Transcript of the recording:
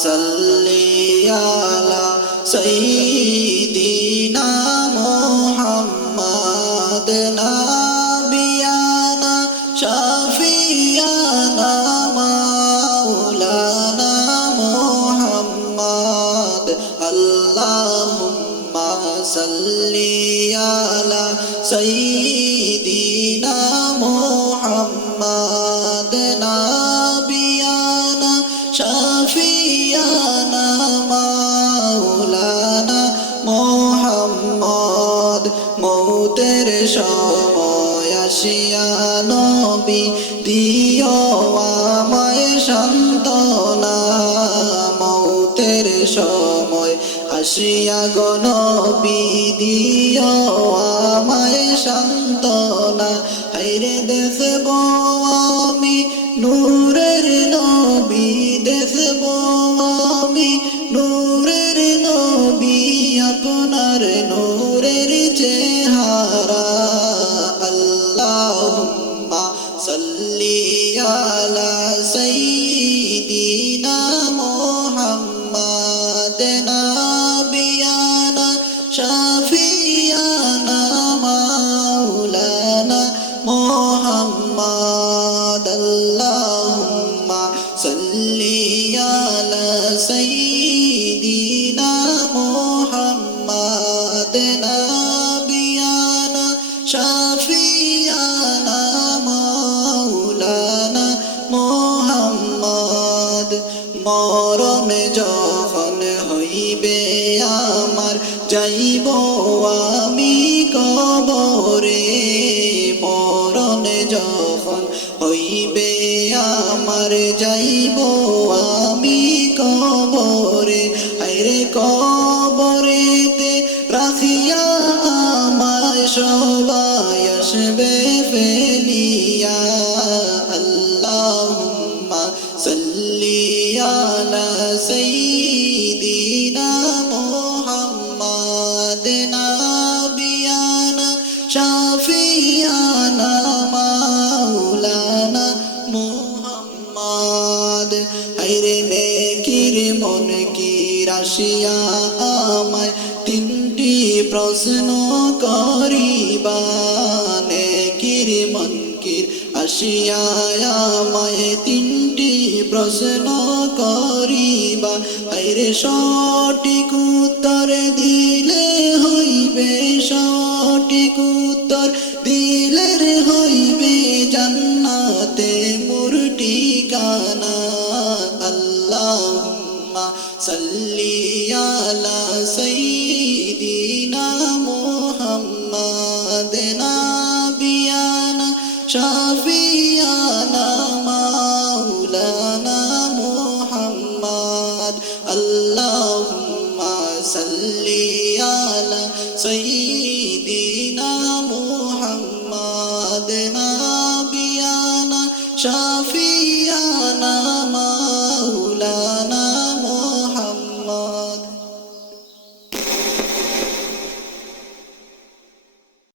salli ala sayyidina Muhammad nabiyana shafi'ana maulana Muhammad Allahumma salli ala sayyidina Muhammad nabiyana shafi'ana maulana Muhammad মৌতের সময় আসিয়া নবী দিও আমায় সান্ত্বনা মৌতের সময় আসিয়া গো নবী দিও আমায় সান্ত্বনা হায়রে দেখব আমি নূরের নবী দেখব আমি নূরের নবী আপনার নূরের চেহারা আল্লাহুম্মা সাল্লি আলা সাইয়্যিদিনা মুহাম্মাদ নাবিয়ানা শাফিয়ানা মাওলানা মুহাম্মাদ আল্লাহুম্মা সাল্লি আলা সাইয়্যিদিনা মুহাম্মাদ নাবিয়ানা শাফিয়ানা মাওলানা মুহাম্মাদ মরণ যখন হইবে আমার যাইব আমি কবরে মরণ যখন হইবে আমার যাইব আমি কবরে আইরে কবরেতে রাখিয়া আমায় সবাই আসবে ফেলিয়া আল্লাহুম্মা সাল্লি আলা সাইয়্যিদিনা মুহাম্মাদ নাবিয়ানা শাফিয়ানা মাওলানা মুহাম্মাদ হায়রে নেকির মন কি রাশিয়া আমায় তিনটি প্রশ্ন করিবা নেকির মনকির আসিয়া আমায় তিনটি প্রশ্ন করিবা হায়রে সঠিক উত্তর দিলে হইবে সঠিক উত্তর দিলে হইবে জান্নাতে মোর ঠিকানা আল্লাহুম্মা সাল্লি আলা সাইয়্যিদিনা মুহাম্মাদ নাবিয়ানা শাফিয়ানা মাওলানা মুহাম্মাদ আল্লাহুম্মা সাল্লি আলা সাইয়্যিদিনা মুহাম্মাদ নাবিয়ানা শাফিয়ানা